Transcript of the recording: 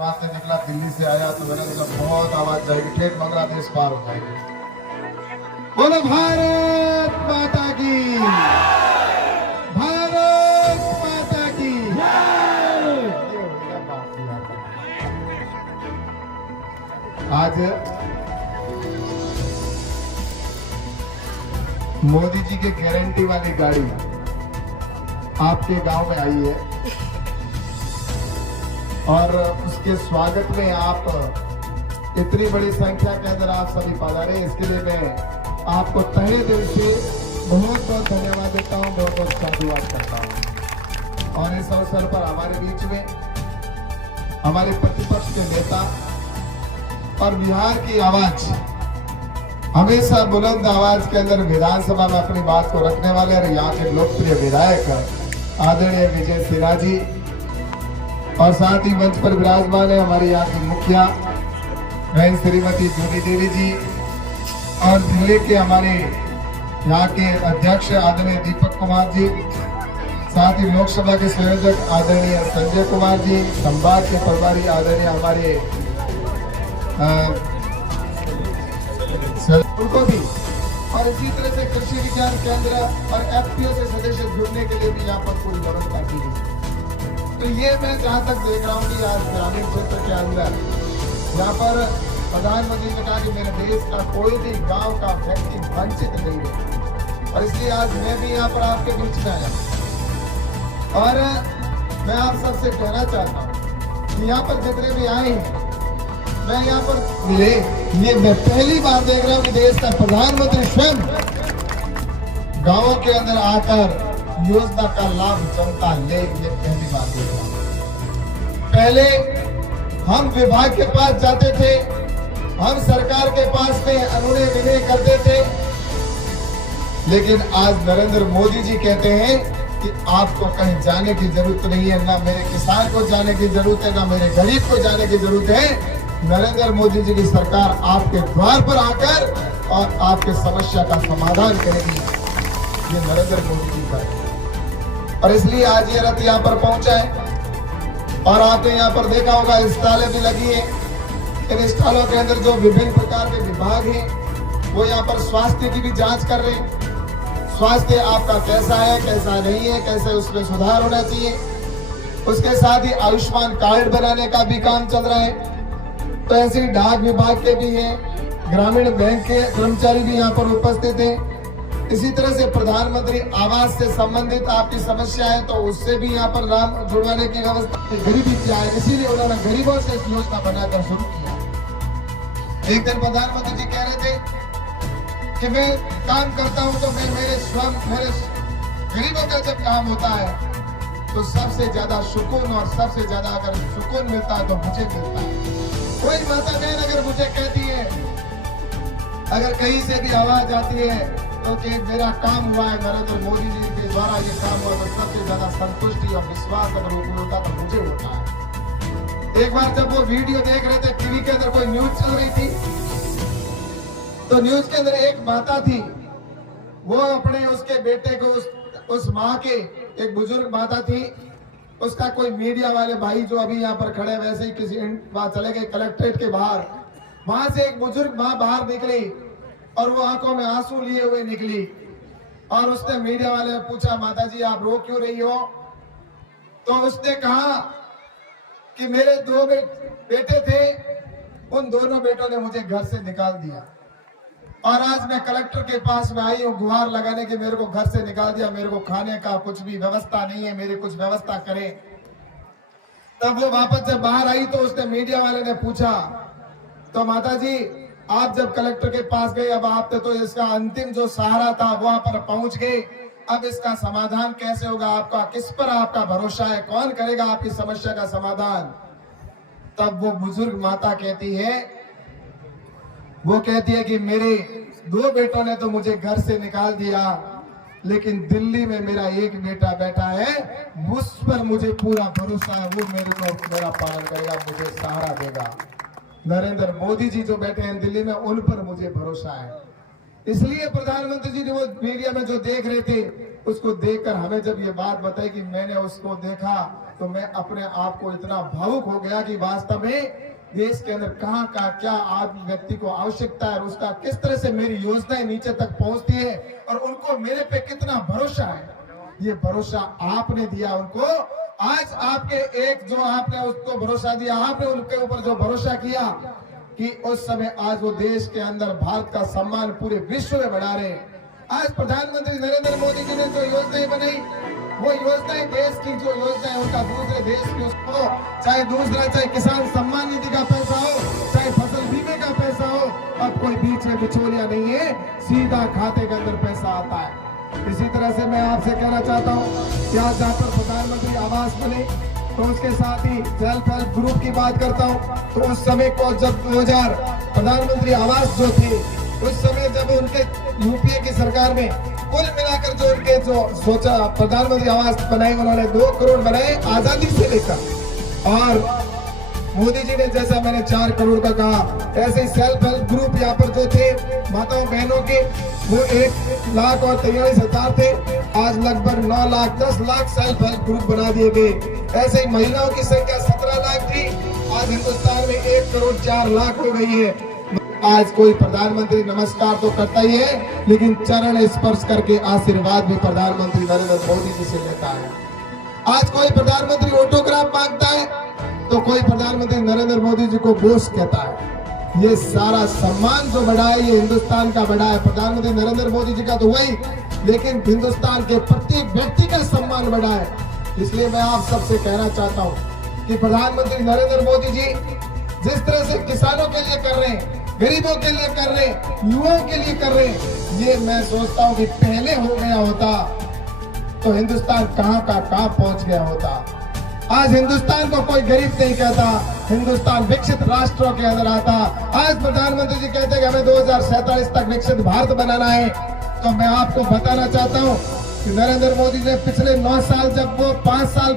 वहां से निकला, दिल्ली से आया तो मैंने कहा बहुत आवाज जाएगी, ठेठ बांग्लादेश पार हो जाएगी। बोलो भारत माता की, भारत माता की। आज मोदी जी की गारंटी वाली गाड़ी आपके गांव में आई है और उसके स्वागत में आप इतनी बड़ी संख्या के अंदर आप सभी पधारे, इसके लिए मैं आपको तहे दिल से बहुत बहुत धन्यवाद देता हूं, बहुत बहुत साधुवाद करता हूं। और इस अवसर पर हमारे बीच में हमारे प्रतिपक्ष के नेता और बिहार की आवाज, हमेशा बुलंद आवाज के अंदर विधानसभा में अपनी बात को रखने वाले और यहाँ के लोकप्रिय विधायक आदरणीय विजय सिन्हा जी, और साथ ही मंच पर विराजमान है हमारे यहाँ की मुखिया बहन श्रीमती ज्योति देवी जी, और जिले के हमारे यहाँ के अध्यक्ष आदरणीय दीपक कुमार जी, साथ ही लोकसभा के संयोजक आदरणीय संजय कुमार जी, संभाग के प्रभारी आदरणीय हमारे उनको भी, और इसी तरह से कृषि विज्ञान केंद्र और एफपीओ से सदस्य जुड़ने के लिए भी यहाँ पर पूरी व्यवस्था की गई। तो ये मैं जहाँ तक देख रहा हूँ कि आज ग्रामीण क्षेत्र के अंदर यहाँ पर प्रधानमंत्री ने कहा कि मेरे देश का कोई भी गांव का व्यक्ति वंचित नहीं है, और इसलिए आज मैं भी यहाँ पर आपके बीच में आया और मैं आप सबसे कहना चाहता हूँ कि यहाँ पर जितने भी आए हैं, मैं यहाँ पर मिले, ये मैं पहली बार देख रहा हूँ कि देश का प्रधानमंत्री स्वयं गांवों के अंदर आकर योजना का लाभ जनता ले, ये पहली बार देख रहा हूँ। पहले हम विभाग के पास जाते थे, हम सरकार के पास में अनुनय विनय करते थे, लेकिन आज नरेंद्र मोदी जी कहते हैं कि आपको कहीं जाने की जरूरत नहीं है, ना मेरे किसान को जाने की जरूरत है, ना मेरे गरीब को जाने की जरूरत है। नरेंद्र मोदी जी की सरकार आपके द्वार पर आकर और आपके समस्या का समाधान करेगी, ये नरेंद्र मोदी जी का है। और इसलिए आज ये रथ यहाँ पर पहुंचा है और आपने यहाँ पर देखा होगा स्टॉलें भी लगी है। इन स्टॉलों के अंदर जो विभिन्न प्रकार के विभाग हैं, वो यहाँ पर स्वास्थ्य की भी जांच कर रहे हैं। स्वास्थ्य आपका कैसा है, कैसा नहीं है, कैसे उसमें सुधार होना चाहिए। उसके साथ ही आयुष्मान कार्ड बनाने का भी काम चल रहा है। तो ऐसे ही डाक विभाग के भी हैं, ग्रामीण बैंक के कर्मचारी भी यहाँ पर उपस्थित हैं। इसी तरह से प्रधानमंत्री आवास से संबंधित आपकी समस्या है तो उससे भी यहाँ पर नाम जुड़वाने की व्यवस्था। गरीबी क्या है, इसीलिए उन्होंने गरीबों से इस योजना बनाकर शुरू किया। एक दिन प्रधानमंत्री जी कह रहे थे कि मैं काम करता हूँ तो मैं मेरे गरीबों का जब काम होता है तो सबसे ज्यादा सुकून, और सबसे ज्यादा अगर सुकून मिलता है तो मुझे मिलता है। कोई माता बहन अगर मुझे कहती है, अगर कहीं से भी आवाज आती है तो कि मेरा काम हुआ है, नरेंद्र मोदी जी के द्वारा ये काम हुआ, तो सबसे ज्यादा संतुष्टि और विश्वास अगर वो होता तो मुझे होता है। एक बार जब वो वीडियो देख रहे थे टीवी के अंदर, कोई न्यूज चल रही थी, तो न्यूज के अंदर एक माता थी, वो अपने उसके बेटे को उस माँ के, एक बुजुर्ग माता थी, उसका कोई मीडिया वाले भाई जो अभी यहाँ पर खड़े वैसे ही किसी वहां चले गए कलेक्ट्रेट के बाहर, वहां से एक बुजुर्ग माँ बाहर निकली और वो आंखों में आंसू लिए हुए निकली, और उसने मीडिया वाले ने पूछा, माता जी आप रो क्यों रही हो? तो उसने कहा कि मेरे दो बेटे थे, उन दोनों बेटों ने मुझे घर से निकाल दिया और आज मैं कलेक्टर के पास में आई हूँ गुहार लगाने के, मेरे को घर से निकाल दिया, मेरे को खाने का कुछ भी व्यवस्था नहीं है, मेरी कुछ व्यवस्था करे। तब वो वापस जब बाहर आई तो उसने मीडिया वाले ने पूछा, तो माता जी आप जब कलेक्टर के पास गए, अब आपने तो इसका अंतिम जो सहारा था वहां पर पहुंच गए, अब इसका समाधान कैसे होगा? आपका किस पर आपका भरोसा है? कौन करेगा आपकी समस्या का समाधान? तब वो बुजुर्ग माता कहती है, वो कहती है कि मेरे दो बेटों ने तो मुझे घर से निकाल दिया, लेकिन दिल्ली में मेरा एक बेटा बैठा है, उस पर मुझे पूरा भरोसा है, वो मेरे को मेरा पालन करेगा, मुझे सहारा देगा। नरेंद्र मोदी जी जो बैठे हैं दिल्ली में, उन पर मुझे भरोसा है। इसलिए प्रधानमंत्री जी ने वो मीडिया में जो देख रहे थे, उसको देखकर हमें जब ये बात बताई कि मैंने उसको देखा तो मैं अपने आप को इतना भावुक हो गया कि वास्तव में देश के अंदर कहाँ का क्या आदमी व्यक्ति को आवश्यकता है और उसका किस तरह से मेरी योजनाएं नीचे तक पहुंचती है और उनको मेरे पे कितना भरोसा है। ये भरोसा आपने दिया उनको। आज आपके एक जो आपने उसको भरोसा दिया, आपने उनके ऊपर जो भरोसा किया कि उस समय आज वो देश के अंदर भारत का सम्मान पूरे विश्व में बढ़ा रहे हैं। आज प्रधानमंत्री नरेंद्र मोदी जी ने जो योजनाएं बनाई, वो योजनाएं देश की जो योजना है उनका दूसरे देश की उसको चाहे किसान सम्मान निधि का पैसा हो, चाहे फसल बीमे का पैसा हो, अब कोई बीच में बिचौलिया नहीं है, सीधा खाते के अंदर पैसा आता है। इसी तरह से मैं आपसे कहना चाहता हूँ कि आज जहाँ पर प्रधानमंत्री आवास बने तो उसके साथ ही सेल्फ हेल्प ग्रुप की बात करता हूँ, तो उस समय को जब 2000 प्रधानमंत्री आवास जो थे उस समय जब उनके यूपीए की सरकार में कुल मिलाकर जो उनके जो सोचा प्रधानमंत्री आवास बनाए, उन्होंने 2 करोड़ बनाए आजादी से लेकर। और मोदी जी ने जैसा मैंने 4 करोड़ का कहा, ऐसे सेल्फ हेल्प ग्रुप यहाँ पर जो थे माताओं बहनों के, वो 1,43,000 थे, आज लगभग 9 lakh 10 lakh self help group बना दिए गए। ऐसे ही महिलाओं की संख्या 17 लाख थी, आज हिंदुस्तान में 1 करोड़ 4 लाख हो गई है। आज कोई प्रधानमंत्री नमस्कार तो करता ही है, लेकिन चरण स्पर्श करके आशीर्वाद भी प्रधानमंत्री नरेंद्र मोदी जी से लेता है। आज कोई प्रधानमंत्री ऑटोग्राफ मांगता है तो कोई प्रधानमंत्री नरेंद्र मोदी जी को बोस कहता है। ये सारा सम्मान जो बढ़ा है, ये हिंदुस्तान का बढ़ा है। प्रधानमंत्री नरेंद्र मोदी जी का तो वही, लेकिन हिंदुस्तान के प्रत्येक व्यक्ति का सम्मान बढ़ा है। इसलिए मैं आप सबसे कहना चाहता हूँ कि प्रधानमंत्री नरेंद्र मोदी जी जिस तरह से किसानों के लिए कर रहे हैं, गरीबों के लिए कर रहे हैं, युवाओं के लिए कर रहे हैं, ये मैं सोचता हूँ कि पहले हो गया होता तो हिंदुस्तान कहाँ का कहाँ पहुंच गया होता। आज हिंदुस्तान को कोई गरीब नहीं कहता, हिंदुस्तान विकसित राष्ट्रों के अंदर आता। आज प्रधानमंत्री जी कहते हैं कि हमें 2047 तक विकसित भारत बनाना है, तो मैं आपको बताना चाहता हूँ कि नरेंद्र मोदी ने पिछले 9 साल जब वो 5 साल